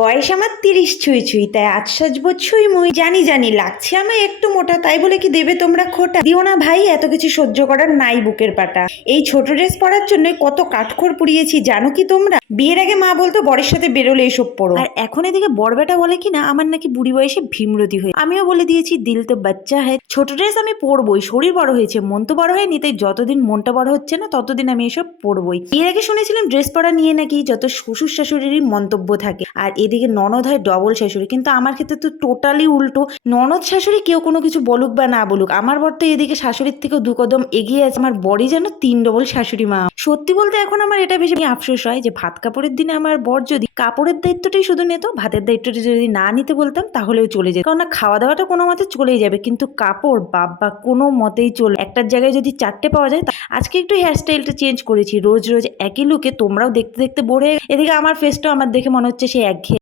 বয়স আমার 30 ছুঁই ছুঁই, তাই আজ সাজবো ছুঁই মুই। জানি জানি লাগছে আমি একটু মোটা, তাই বলে কি দেবে তোমরা খোটা? দিও না ভাই, এত কিছু সহ্য করার নাই বুকের পাটা। এই ছোট ড্রেস পরার জন্য কত কাঠখড় পুড়িয়েছি জানো কি তোমরা? বিয়ের আগে মা বলতো বরের সাথে বেরোলে এসব পড়ো, আর এখন এদিকে বর বেটা বলে কি না আমার নাকি বুড়ি বয়সে ভীমরতি হয়ে। আমিও বলে দিয়েছি দিল তো বাচ্চা হ্যায়, ছোট ড্রেস আমি পরবই। শরীর বড় হয়েছে, মন তো বড় হয়নি, তাই যতদিন মনটা বড় হচ্ছে না ততদিন আমি এসব পরবই। এর আগে শুনেছিলাম ড্রেস পরা নিয়ে নাকি যত শ্বশুর শাশুড়িরই মন্তব্য থাকে, আর এদিকে ননদ হয় ডবল শাশুড়ি। কিন্তু আমার ক্ষেত্রে তো টোটালি উল্টো। ননদ শাশুড়ি কেউ কোনো কিছু বলুক বা না বলুক, আমার বর তো এদিকে শাশুড়ির থেকেও দু কদম এগিয়ে আছে। আমার বরই যেন 3 ডবল শাশুড়ি মা। সত্যি বলতে এখন আমার এটা ভেবে আফসোস হয় যে ভাত কাপড়ের দিনে আমার বর যদি কাপড়ের দায়িত্বটাই শুধু নিত, ভাতের দায়িত্বটা যদি না নিতে বলতাম তাহলেও চলে যেত। কারণ না, খাওয়া দাওয়াটা কোনো মতে চলেই যাবে, কিন্তু কাপড় বাবা কোনো মতেই চলে। একটার জায়গায় যদি 4টে পাওয়া যায়। আজকে একটু হেয়ারস্টাইলটা চেঞ্জ করেছি, রোজ রোজ একই লুকে তোমরাও দেখতে দেখতে বোর হয়ে। এদিকে আমার ফেসটাও আমার দেখে মনে হচ্ছে সে একঘেয়ে।